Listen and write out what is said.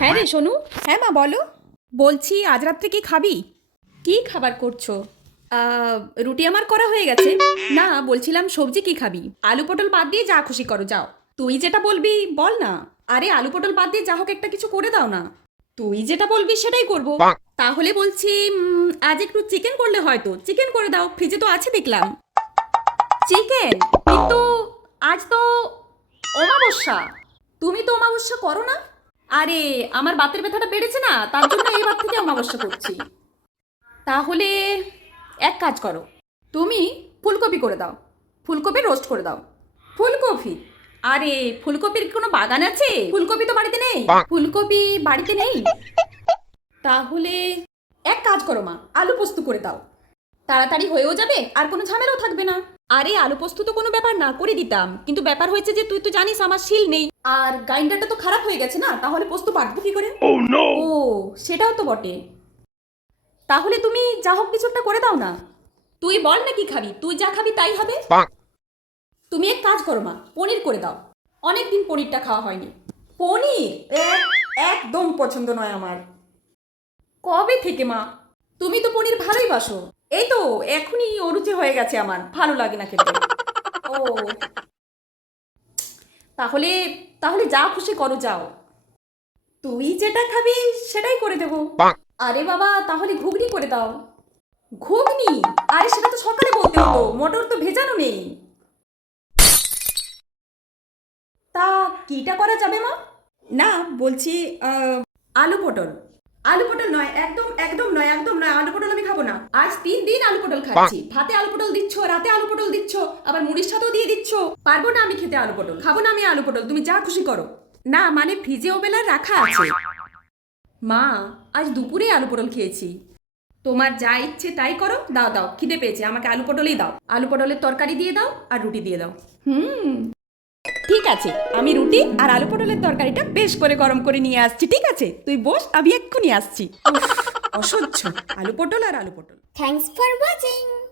হ্যাঁ রে সোনু। হ্যাঁ মা বলো। বলছি আজ রাত্রে কি খাবি? কি খাবার করছ? রুটি আমার করা হয়ে গেছে। না বলছিলাম সবজি কি খাবি? আলু পটল বাদ দিয়ে যা খুশি করো যাও। তুই যেটা বলবি বল না। আরে আলু পটল বাদ দিয়ে যা হোক একটা কিছু করে দাও না। তুই যেটা বলবি সেটাই করব। তাহলে বলছি আজ একটু চিকেন করলে হয়তো। চিকেন করে দাও ফ্রিজে তো আছে দেখলাম। চিকেন? কিন্তু আজ তো অমাবস্যা। তুমি তো অমাবস্যা করো না? আরে আমার বাতের ব্যথাটা বেড়েছে না? তার জন্য এবার থেকে অমাবস্যা করছি। তাহলে এক কাজ করো তুমি ফুলকপি করে দাও ফুলকপি রোস্ট করে দাও। ফুলকপি? আরে ফুলকপির কোনো বাগান আছে? ফুলকপি তো বাড়িতে নেই। ফুলকপি বাড়িতে নেই? তাহলে এক কাজ করো মা আলু পোস্ত করে দাও। তাড়াতাড়ি হয়েও যাবে আর কোনো ঝামেলাও থাকবে না। আরে আলু পোস্ত তো কোনো ব্যাপার না করে দিতাম। কিন্তু ব্যাপার হয়েছে যে তুই তো জানিস আমার শিল নেই। আর গ্রাইন্ডারটা তো খারাপ হয়ে গেছে না তাহলে পোস্ত বাটবো কি করে? ও সেটাও তো বটে। তাহলে তুমি যা হোক কিছু একটা করে দাও না। তুই বল না কি খাবি তুই যা খাবি তাই হবে। তুমি এক কাজ করো মা পনির করে দাও। অনেক দিন পনিরটা খাওয়া হয়নি। পনির? একদম পছন্দ নয় আমার। কবে থেকে মা? তুমি তো পনির ভালোই বাসো। এই তো এখনই অরুচি হয়ে গেছে আমার। ভালো লাগে না খেতে। ও। তাহলে তাহলে যা খুশি করো যাও। তুই যেটা খাবি সেটাই করে দেবো। আরে বাবা তাহলে ঘুগনি করে দাও। ঘুগনি? আরে সেটা তো সকালে বলতে হতো মটর তো ভেজানো নেই। তা কিটা করা যাবে মা? না বলছি আহ, আলু পটল। আলু পটল নয় একদম একদম নয় একদম নয় আলু পটল আমি খাব না। আজ তিন দিন আলু পটল খাচ্ছি। ভাতে আলু পটল দিচ্ছ রাতে আলু পটল দিচ্ছ আবার মুড়ির সাথেও দিয়ে দিচ্ছ। পারব না আমি খেতে আলু পটল খাব না আমি আলু পটল তুমি যা খুশি করো। না মানে ভিজে ওবেলার রাখা আছে। মা আজ দুপুরে আলু পটল খেয়েছি। তোমার যা ইচ্ছে তাই করো দাও দাও খিদে পেয়েছে আমাকে আলু পটলই দাও। আলু পটলের তরকারি দিয়ে দাও আর রুটি দিয়ে দাও। হুম। ঠিক আছে আমি রুটি আর আলু পটলের তরকারিটা বেশ করে গরম করে নিয়ে আসছি ঠিক আছে? তুই বস আমি এক্ষুনি আসছি। অসহ্য। আলু পটল আর আলু পটল। Thanks for watching.